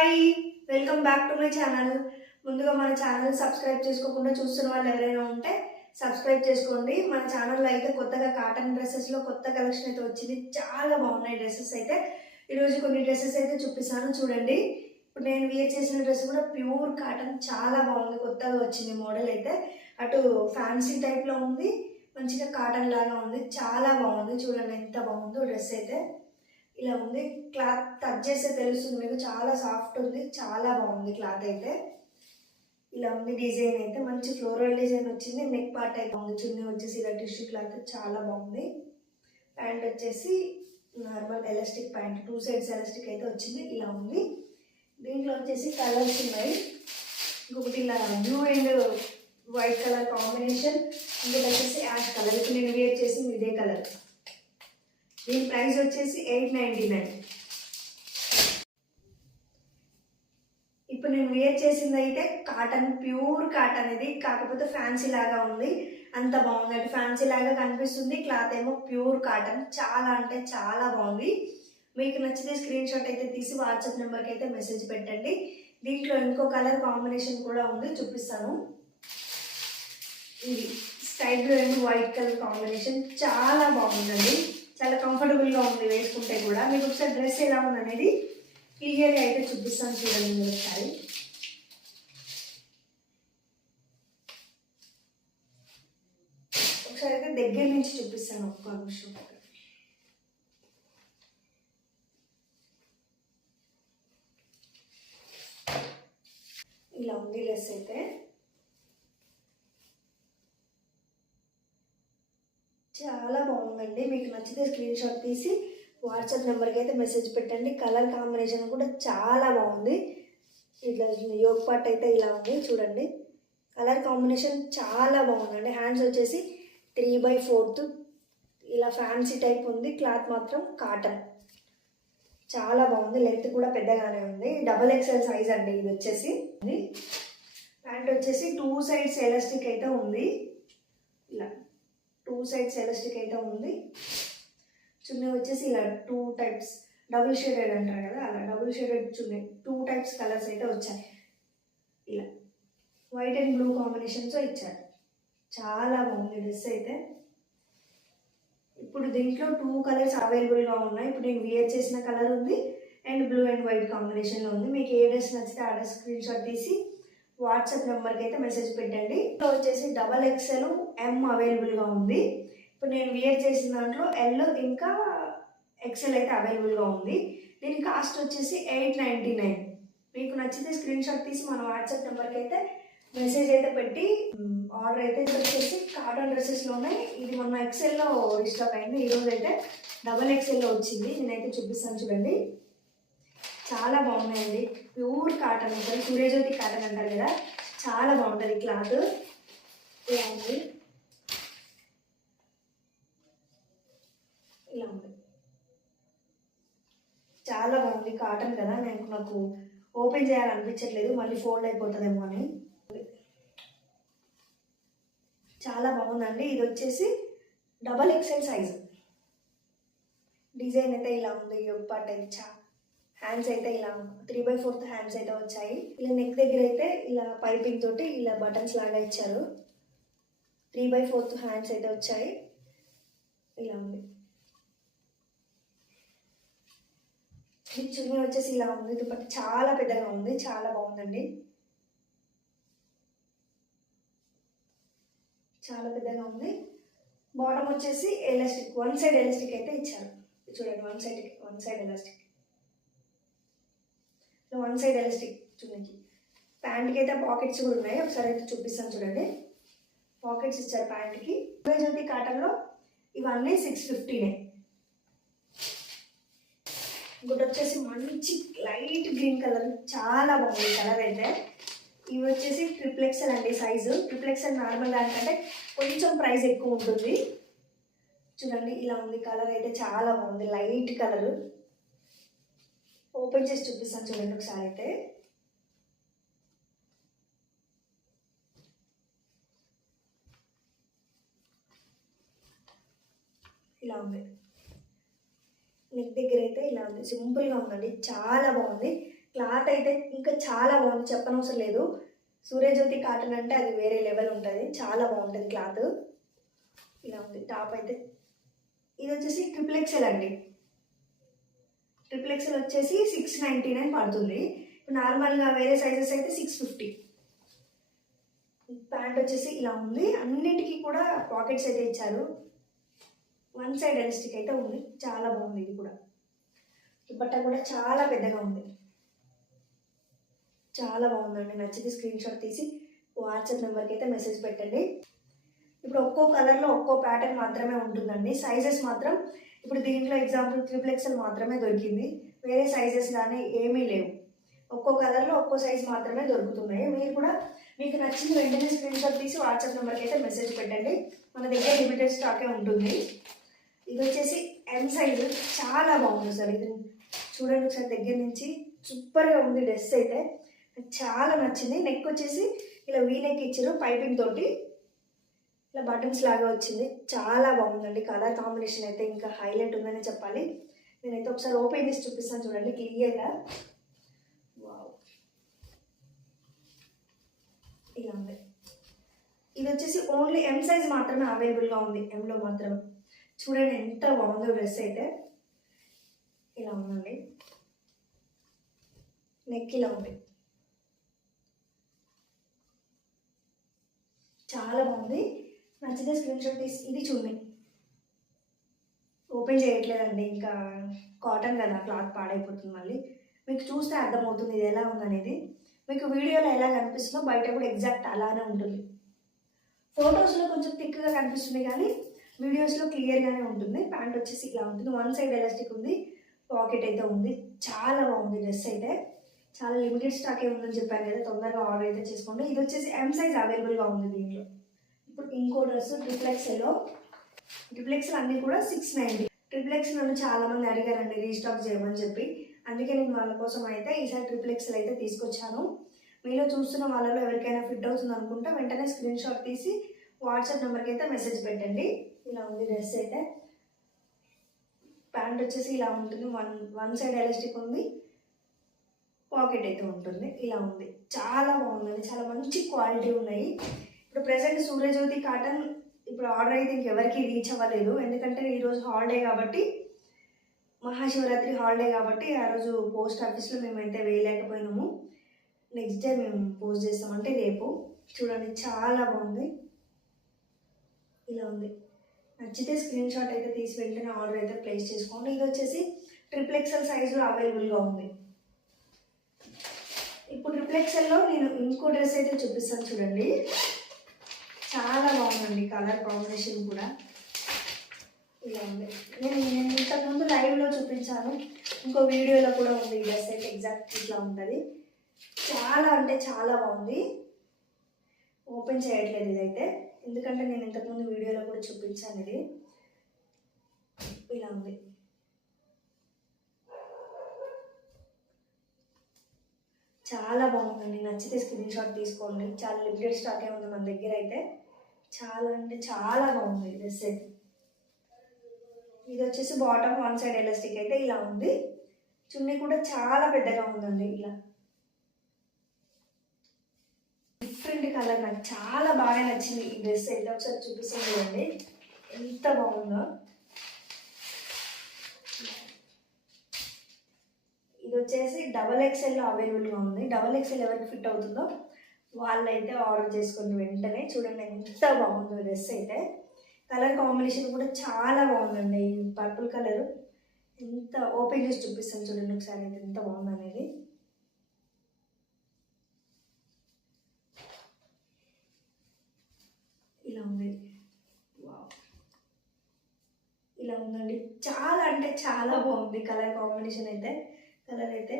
Hi, welcome back to my channel. ముందుగా మన channel subscribe చేసుకోకుండా చూస్తున్న వాళ్ళు ఎవరైనా ఉంటే సబ్స్క్రైబ్ చేసుకోండి. మన ఛానల్లో అయితే కొత్తగా కాటన్ డ్రెస్సెస్లో కొత్త కలెక్షన్ అయితే వచ్చింది. చాలా బాగున్నాయి డ్రెస్సెస్ అయితే. ఈరోజు కొన్ని డ్రెస్సెస్ అయితే చూపిస్తాను చూడండి. ఇప్పుడు నేను వేర్ చేసిన డ్రెస్ కూడా ప్యూర్ కాటన్, చాలా బాగుంది. కొత్తగా వచ్చింది మోడల్ అయితే. అటు ఫ్యాన్సీ టైప్లో ఉంది, మంచిగా కాటన్ లాగా ఉంది. చాలా బాగుంది. చూడండి ఎంత బాగుందో డ్రెస్ అయితే. ఇలా ఉంది. క్లాత్ టచ్ చేస్తే తెలుస్తుంది మీకు, చాలా సాఫ్ట్ ఉంది, చాలా బాగుంది క్లాత్ అయితే. ఇలా ఉంది. డిజైన్ అయితే మంచి ఫ్లోరల్ డిజైన్ వచ్చింది. నెక్ పార్ట్ అయితే ఉంది. చున్నీ వచ్చేసి ఇలా టిష్యూ క్లాత్ చాలా బాగుంది. ప్యాంట్ వచ్చేసి normal elastic pant, 2 sides elastic అయితే వచ్చింది. ఇలా ఉంది. దీంట్లో వచ్చేసి కలర్స్ ఉన్నాయి. ఇంకొకటి ఇలా blue and white colour combination, ఇంకొకటి వచ్చేసి యాష్ కలర్. ఇప్పుడు నేను వేర్ చేసింది ఇదే కలర్. దీని ప్రైస్ వచ్చేసి 899. ఇప్పుడు నేను వేర్ చేసింది అయితే కాటన్, ప్యూర్ కాటన్ ఇది. కాకపోతే ఫ్యాన్సీ లాగా ఉంది. అంత బాగుంది. అంటే ఫ్యాన్సీ లాగా కనిపిస్తుంది, క్లాత్ ఏమో ప్యూర్ కాటన్. చాలా అంటే చాలా బాగుంది. మీకు నచ్చితే స్క్రీన్ షాట్ అయితే తీసి వాట్సాప్ నెంబర్కి అయితే మెసేజ్ పెట్టండి. దీంట్లో ఇంకో కలర్ కాంబినేషన్ కూడా ఉంది, చూపిస్తాను. ఇది sky blue and white colour combination చాలా బాగుందండి. చాలా కంఫర్టబుల్గా ఉంది వేసుకుంటే కూడా. మీకు ఒకసారి డ్రెస్ ఎలా ఉంది అనేది క్లియర్గా అయితే చూపిస్తాను చూడండి మీరు ఒకసారి. ఒకసారి అయితే దగ్గర నుంచి చూపిస్తాను ఒక్క నిమిషం. ఇలా ఉంది డ్రెస్ అయితే. చాలా బాగుందండి. మీకు నచ్చితే స్క్రీన్ షాట్ తీసి వాట్సాప్ నెంబర్కి అయితే మెసేజ్ పెట్టండి. కలర్ కాంబినేషన్ కూడా చాలా బాగుంది. ఇట్లా యోగ్ పార్ట్ అయితే ఇలా ఉంది చూడండి. కలర్ కాంబినేషన్ చాలా బాగుందండి. హ్యాండ్స్ వచ్చేసి 3/4 ఇలా ఫ్యాన్సీ టైప్ ఉంది. క్లాత్ మాత్రం కాటన్, చాలా బాగుంది. లెంత్ కూడా పెద్దగానే ఉంది. XXL సైజ్ అండి ఇది వచ్చేసి. ప్యాంట్ వచ్చేసి 2 సైడ్స్ ఎలాస్టిక్ అయితే ఉంది. ఇలా 2 సైడ్స్ ఎలాస్టిక్ అయితే ఉంది. చున్నీ వచ్చేసి ఇలా 2 టైప్స్ డబుల్ షేడెడ్ అంటారు కదా, అలా డబుల్ షేడెడ్ చున్నీ 2 టైప్స్ కలర్స్ అయితే వచ్చాయి. ఇలా వైట్ అండ్ బ్లూ కాంబినేషన్స్తో ఇచ్చారు. చాలా బాగుంది డ్రెస్ అయితే. ఇప్పుడు దీంట్లో 2 కలర్స్ అవైలబుల్గా ఉన్నాయి. ఇప్పుడు నేను వేర్ చేసిన కలర్ ఉంది అండ్ బ్లూ అండ్ వైట్ కాంబినేషన్లో ఉంది. మీకు ఏ డ్రెస్ నచ్చితే ఆ డ్రెస్ స్క్రీన్ షాట్ తీసి వాట్సాప్ నెంబర్కి అయితే మెసేజ్ పెట్టండి. ఇంట్లో వచ్చేసి XXL, M అవైలబుల్గా ఉంది. ఇప్పుడు నేను వేర్ చేసిన దాంట్లో L ఇంకా XL అయితే అవైలబుల్గా ఉంది. దీని కాస్ట్ వచ్చేసి 899. మీకు నచ్చితే స్క్రీన్ షాట్ తీసి మన వాట్సాప్ నెంబర్కి అయితే మెసేజ్ అయితే పెట్టి ఆర్డర్ అయితే వచ్చేసి కాటన్ డ్రెస్సెస్లోనే. ఇది మొన్న XLలో రీస్టాక్ అయింది. ఈరోజు అయితే XXLలో వచ్చింది. నేనైతే చూపిస్తాను చూడండి. చాలా బాగున్నాయండి. ప్యూర్ కాటన్ ఉంటుంది, సూర్యజ్యోతి కాటన్ అంటారు కదా, చాలా బాగుంటుంది క్లాత్. ఇలా ఉంది. ఇలా ఉంది. చాలా బాగుంది. కాటన్ కదా, నాకు ఓపెన్ చేయాలనిపించట్లేదు, మళ్ళీ ఫోల్డ్ అయిపోతుందేమో అని. చాలా బాగుందండి. ఇది వచ్చేసి XXL సైజు. డిజైన్ అయితే ఇలా ఉంది. యోగ్ పార్ట్ అయితే హ్యాండ్స్ అయితే ఇలా 3/4 హ్యాండ్స్ అయితే వచ్చాయి. ఇలా నెక్ దగ్గర అయితే ఇలా పైపింగ్ తోటి ఇలా బటన్స్ లాగా ఇచ్చారు. 3/4 హ్యాండ్స్ అయితే వచ్చాయి. ఇలా ఉంది. ఈ చున్నీ వచ్చేసి ఇలా ఉంది. దుపట్ట చాలా పెద్దగా ఉంది, చాలా బాగుందండి. చాలా పెద్దగా ఉంది. బాటమ్ వచ్చేసి ఎలాస్టిక్, 1 సైడ్ ఎలాస్టిక్ అయితే ఇచ్చారు. చూడండి, 1 సైడ్ ఎలాస్టిక్, 1 సైడ్ ఎలాస్టిక్ చున్నీకి. ప్యాంట్కి అయితే పాకెట్స్ కూడా ఉన్నాయి. ఒకసారి అయితే చూపిస్తాను చూడండి. పాకెట్స్ ఇచ్చారు ప్యాంట్కి. సూర్యజ్యోతి కాటన్లో ఇవన్నీ 650. ఇంకోటి వచ్చేసి మంచి లైట్ గ్రీన్ కలర్, చాలా బాగుంది కలర్ అయితే. ఇవి వచ్చేసి XXL అండి సైజు. XXL నార్మల్ దానికంటే కొంచెం ప్రైస్ ఎక్కువ ఉంటుంది. చూడండి ఇలా ఉంది. కలర్ అయితే చాలా బాగుంది, లైట్ కలర్. ఓపెన్ చేసి చూపిస్తాను చూడండి ఒకసారి అయితే. ఇలా ఉంది. నెక్ దగ్గర అయితే ఇలా ఉంది, సింపుల్గా ఉందండి, చాలా బాగుంది. క్లాత్ అయితే ఇంకా చాలా బాగుంది, చెప్పనవసరం లేదు. సూర్యజ్యోతి కాటన్ అంటే అది వేరే లెవెల్ ఉంటుంది, చాలా బాగుంటుంది క్లాత్. ఇలా ఉంది టాప్ అయితే. ఇది వచ్చేసి XXL అండి. XXL వచ్చేసి 699 పడుతుంది. నార్మల్గా వేరే సైజెస్ అయితే 650. ప్యాంట్ వచ్చేసి ఇలా ఉంది. అన్నిటికీ కూడా పాకెట్స్ అయితే ఇచ్చారు. వన్ సైడ్ ఎలాస్టిక్ అయితే ఉంది, చాలా బాగుంది. ఇది కూడా బట్ట కూడా చాలా పెద్దగా ఉంది, చాలా బాగుందండి. నచ్చితే స్క్రీన్ షాట్ తీసి వాట్సాప్ నెంబర్కి అయితే మెసేజ్ పెట్టండి. ఇప్పుడు ఒక్కో కలర్లో ఒక్కో ప్యాటర్న్ మాత్రమే ఉంటుందండి. సైజెస్ మాత్రం ఇప్పుడు దీంట్లో ఎగ్జాంపుల్ XXL మాత్రమే దొరికింది, వేరే సైజెస్ కానీ ఏమీ లేవు. ఒక్కో కలర్లో ఒక్కో సైజ్ మాత్రమే దొరుకుతున్నాయి. మీరు కూడా మీకు నచ్చిన వెంటనే స్క్రీన్ షాట్ తీసి వాట్సాప్ నెంబర్కి అయితే మెసేజ్ పెట్టండి. మన దగ్గర లిమిటెడ్ స్టాకే ఉంటుంది. ఇది వచ్చేసి M సైజు, చాలా బాగుంది సార్. ఇది చూడండి ఒకసారి దగ్గర నుంచి, సూపర్గా ఉంది డ్రెస్ అయితే, చాలా నచ్చింది. నెక్ వచ్చేసి ఇలా వీ నెక్ ఇచ్చారు, పైపింగ్ తోటి ఇలా బటన్స్ లాగా వచ్చింది, చాలా బాగుందండి. కలర్ కాంబినేషన్ అయితే ఇంకా హైలైట్ ఉందని చెప్పాలి. నేనైతే ఒకసారి ఓపెన్ చేసి చూపిస్తాను చూడండి క్లియర్గా. వావ్, ఇలా ఉంది. ఇది వచ్చేసి ఓన్లీ M సైజ్ మాత్రమే అవైలబుల్గా ఉంది, Mలో మాత్రమే. చూడండి ఎంత బాగుందో డ్రెస్ అయితే. ఇలా ఉందండి, నెక్ ఇలా ఉంది, చాలా బాగుంది. నచ్చితే స్క్రీన్ షాట్ తీసి, ఇది చూడండి. ఓపెన్ చేయట్లేదండి, ఇంకా కాటన్ కదా, క్లాత్ పాడైపోతుంది. మళ్ళీ మీకు చూస్తే అర్థమవుతుంది ఇది ఎలా ఉందనేది. మీకు వీడియోలో ఎలా కనిపిస్తుందో బయట కూడా ఎగ్జాక్ట్ అలానే ఉంటుంది. ఫొటోస్లో కొంచెం థిక్గా కనిపిస్తుంది కానీ వీడియోస్లో క్లియర్గానే ఉంటుంది. ప్యాంట్ వచ్చేసి ఇలా ఉంటుంది, వన్ సైడ్ ఎలాస్టిక్ ఉంది, పాకెట్ అయితే ఉంది. చాలా బాగుంది డ్రెస్ అయితే. చాలా లిమిటెడ్ స్టాకే ఉందని చెప్పాను కదా, తొందరగా ఆర్డర్ అయితే చేసుకోండి. ఇది వచ్చేసి M సైజ్ అవైలబుల్గా ఉంది దీంట్లో. ఇప్పుడు ఇంకో డ్రెస్ XXL అన్నీ కూడా 690. XXL నన్ను చాలామంది అడిగారండి రీస్టాక్ చేయమని చెప్పి, అందుకే నేను వాళ్ళ కోసం అయితే ఈసారి XXL అయితే తీసుకొచ్చాను. మీలో చూస్తున్న వాళ్ళలో ఎవరికైనా ఫిట్ అవుతుంది అనుకుంటే వెంటనే స్క్రీన్ షాట్ తీసి వాట్సాప్ నెంబర్కి అయితే మెసేజ్ పెట్టండి. ఇలా ఉంది డ్రెస్ అయితే. ప్యాంట్ వచ్చేసి ఇలా ఉంటుంది, వన్ సైడ్ ఎలాస్టిక్ ఉంది, పాకెట్ అయితే ఉంటుంది. ఇలా ఉంది, చాలా బాగుందండి, చాలా మంచి క్వాలిటీ ఉన్నాయి. ఇప్పుడు ప్రెసెంట్ సూర్యజ్యోతి కాటన్ ఇప్పుడు ఆర్డర్ అయితే ఇంకెవరికి రీచ్ అవ్వలేదు, ఎందుకంటే ఈరోజు హాలిడే కాబట్టి, మహాశివరాత్రి హాలిడే కాబట్టి ఆ రోజు పోస్ట్ ఆఫీస్లో మేమైతే వేయలేకపోయినాము. నెక్స్ట్ డే మేము పోస్ట్ చేస్తామంటే రేపు. చూడండి చాలా బాగుంది, ఇలా ఉంది. నచ్చితే స్క్రీన్ షాట్ అయితే తీసి వెంటనే ఆర్డర్ అయితే ప్లేస్ చేసుకోండి. ఇది వచ్చేసి XXL సైజులో అవైలబుల్గా ఉంది. ఇప్పుడు XXLలో నేను ఇంకో డ్రెస్ అయితే చూపిస్తాను చూడండి, చాలా బాగుందండి. కలర్ కాంబినేషన్ కూడా ఇలా ఉంది. నేను ఇంతకుముందు లైవ్లో చూపించాను, ఇంకో వీడియోలో కూడా ఉంది. ఈ డ్రెస్ అయితే ఎగ్జాక్ట్ ఇట్లా ఉంటుంది, చాలా అంటే చాలా బాగుంది. ఓపెన్ చేయట్లేదు ఇదైతే, ఎందుకంటే నేను ఇంతకుముందు వీడియోలో కూడా చూపించాను. ఇది ఇలా ఉంది, చాలా బాగుందండి. నచ్చితే స్క్రీన్ షాట్ తీసుకోండి. చాలా లిమిటెడ్ స్టాకే ఉంది మన దగ్గర అయితే. చాలా అంటే చాలా బాగుంది డ్రెస్ అయితే. ఇది వచ్చేసి బాటమ్ వన్ సైడ్ ఎలాస్టిక్ అయితే ఇలా ఉంది. చున్నీ కూడా చాలా పెద్దగా ఉందండి. ఇలా డిఫరెంట్ కలర్, నాకు చాలా బాగా నచ్చింది ఈ డ్రెస్ అయితే. ఒకసారి చూపిస్తాను చూడండి ఎంత బాగుందో. ఇది వచ్చేసి XXL అవైలబుల్గా ఉంది. XXL ఎవరికి ఫిట్ అవుతుందో వాళ్ళైతే ఆర్డర్ చేసుకోండి వెంటనే. చూడండి ఎంత బాగుందో డ్రెస్ అయితే. కలర్ కాంబినేషన్ కూడా చాలా బాగుందండి. పర్పుల్ కలర్ ఎంత, ఓపెన్ చేసి చూపిస్తాను చూడండి ఒకసారి అయితే ఎంత బాగుంది అనేది. ఇలా ఉంది, వావ్, ఇలా ఉందండి. చాలా అంటే చాలా బాగుంది కలర్ కాంబినేషన్ అయితే. కలర్ అయితే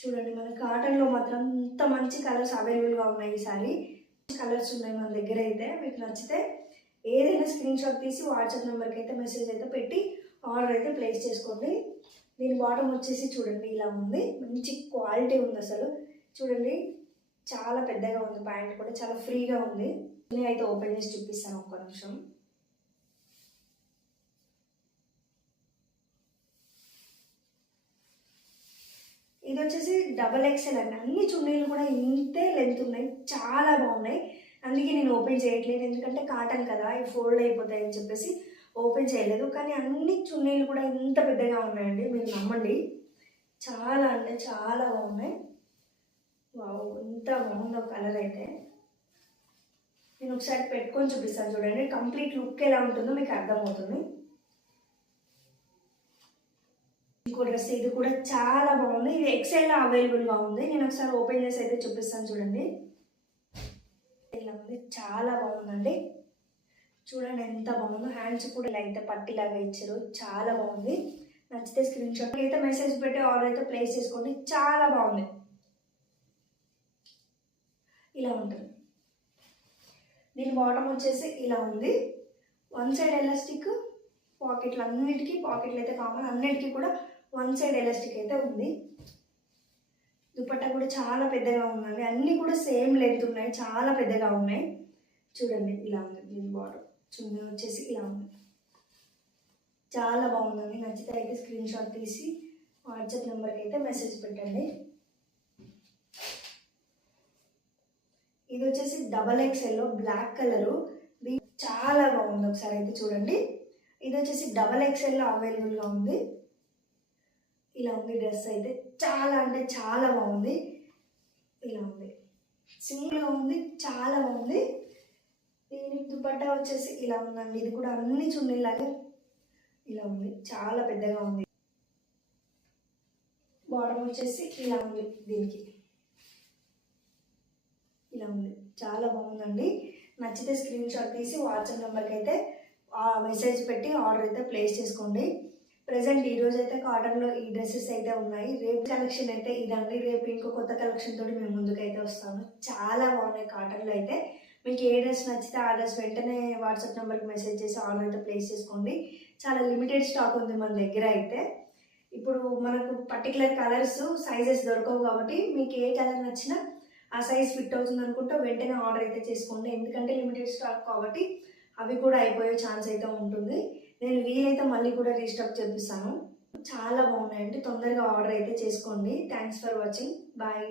చూడండి, మన కాటన్లో మాత్రం ఇంత మంచి కలర్స్ అవైలబుల్గా ఉన్నాయి. ఈసారి కలర్స్ ఉన్నాయి మన దగ్గర అయితే. మీకు నచ్చితే ఏదైనా స్క్రీన్ షాట్ తీసి వాట్సాప్ నెంబర్కి అయితే మెసేజ్ అయితే పెట్టి ఆర్డర్ అయితే ప్లేస్ చేసుకోండి. దీని బాటమ్ వచ్చేసి చూడండి ఇలా ఉంది, మంచి క్వాలిటీ ఉంది అసలు. చూడండి చాలా పెద్దగా ఉంది, ప్యాంట్ కూడా చాలా ఫ్రీగా ఉంది. నేను అయితే ఓపెన్ చేసి చూపిస్తాను ఒక్క నిమిషం. ఇది వచ్చేసి డబల్ ఎక్సెల్ అండి. అన్ని చున్నీలు కూడా ఇంతే లెంత్ ఉన్నాయి, చాలా బాగున్నాయి. అందుకే నేను ఓపెన్ చేయట్లేదు, ఎందుకంటే కాటన్ కదా ఇవి ఫోల్డ్ అయిపోతాయి అని చెప్పేసి ఓపెన్ చేయలేదు. కానీ అన్ని చున్నీలు కూడా ఇంత పెద్దగా ఉన్నాయండి, మీరు నమ్మండి. చాలా అంటే చాలా బాగున్నాయి. వావ్, ఇంత బాగుందో కలర్ అయితే. నేను ఒకసారి పెట్టుకొని చూపిస్తాను చూడండి, కంప్లీట్ లుక్ ఎలా ఉంటుందో మీకు అర్థమవుతుంది. ఇంకో డ్రెస్ ఇది కూడా చాలా బాగుంది, ఇది ఎక్సెల్లో అవైలబుల్గా ఉంది. నేను ఒకసారి ఓపెన్ చేసి అయితే చూపిస్తాను చూడండి. ఇలా ఉంది, చాలా బాగుందండి. చూడండి ఎంత బాగుందో. హ్యాండ్స్ కూడా ఇలా అయితే పట్టిలాగా ఇచ్చారు, చాలా బాగుంది. నచ్చితే స్క్రీన్ షాట్ అయితే మెసేజ్ పెట్టి ఆర్డర్ అయితే ప్లేస్ చేసుకోండి. చాలా బాగుంది, ఇలా ఉంటుంది. దీని బాటమ్ వచ్చేసి ఇలా ఉంది. వన్ సైడ్ ఎలాస్టిక్, పాకెట్లు అన్నిటికీ, పాకెట్లు అయితే కామన్, అన్నిటికీ కూడా వన్ సైడ్ ఎలాస్టిక్ అయితే ఉంది. దుపట్టా కూడా చాలా పెద్దగా ఉందండి, అన్నీ కూడా సేమ్ లెంత్ ఉన్నాయి, చాలా పెద్దగా ఉన్నాయి. చూడండి ఇలా ఉంది. దీని బాటమ్ చున్నీ వచ్చేసి ఇలా ఉంది, చాలా బాగుందండి. నచ్చితే అయితే స్క్రీన్ షాట్ తీసి వాట్సాప్ నెంబర్కి అయితే మెసేజ్ పెట్టండి. ఇది వచ్చేసి డబల్ ఎక్స్ఎల్లో బ్లాక్ కలరు, చాలా బాగుంది. ఒకసారి అయితే చూడండి. ఇది వచ్చేసి డబల్ ఎక్స్ఎల్లో అవైలబుల్గా ఉంది. ఇలా ఉంది డ్రెస్ అయితే, చాలా అంటే చాలా బాగుంది. ఇలా ఉంది, సింపుల్గా ఉంది, చాలా బాగుంది. దీనికి దుపట్టా వచ్చేసి ఇలా ఉందండి, ఇది కూడా అన్ని చున్నీలాగే ఇలా ఉంది, చాలా పెద్దగా ఉంది. బాటమ్ వచ్చేసి ఇలా ఉంది, దీనికి ఇలా ఉంది, చాలా బాగుందండి. నచ్చితే స్క్రీన్ షాట్ తీసి వాట్సాప్ నెంబర్కి అయితే మెసేజ్ పెట్టి ఆర్డర్ అయితే ప్లేస్ చేసుకోండి. ప్రజెంట్ ఈరోజు అయితే కాటన్లో ఈ డ్రెస్సెస్ అయితే ఉన్నాయి. రేపు కలెక్షన్ అయితే ఇదండి. రేపు ఇంకో కొత్త కలెక్షన్ తోటి మేము ముందుకైతే వస్తాము. చాలా బాగున్నాయి కాటన్లో అయితే. మీకు ఏ డ్రెస్ నచ్చితే ఆ డ్రెస్ వెంటనే వాట్సాప్ నెంబర్కి మెసేజ్ చేసి ఆర్డర్ అయితే ప్లేస్ చేసుకోండి. చాలా లిమిటెడ్ స్టాక్ ఉంది మన దగ్గర అయితే. ఇప్పుడు మనకు పర్టికులర్ కలర్స్ సైజెస్ దొరకవు కాబట్టి మీకు ఏ కలర్ నచ్చినా ఆ సైజ్ ఫిట్ అవుతుంది అనుకుంటే వెంటనే ఆర్డర్ అయితే చేసుకోండి. ఎందుకంటే లిమిటెడ్ స్టాక్ కాబట్టి అవి కూడా అయిపోయే ఛాన్స్ అయితే ఉంటుంది. నేను వీలైతే మళ్ళీ కూడా రీస్టాక్ చేపిస్తాను. చాలా బాగున్నాయండి, తొందరగా ఆర్డర్ అయితే చేసుకోండి. Thanks for watching, bye.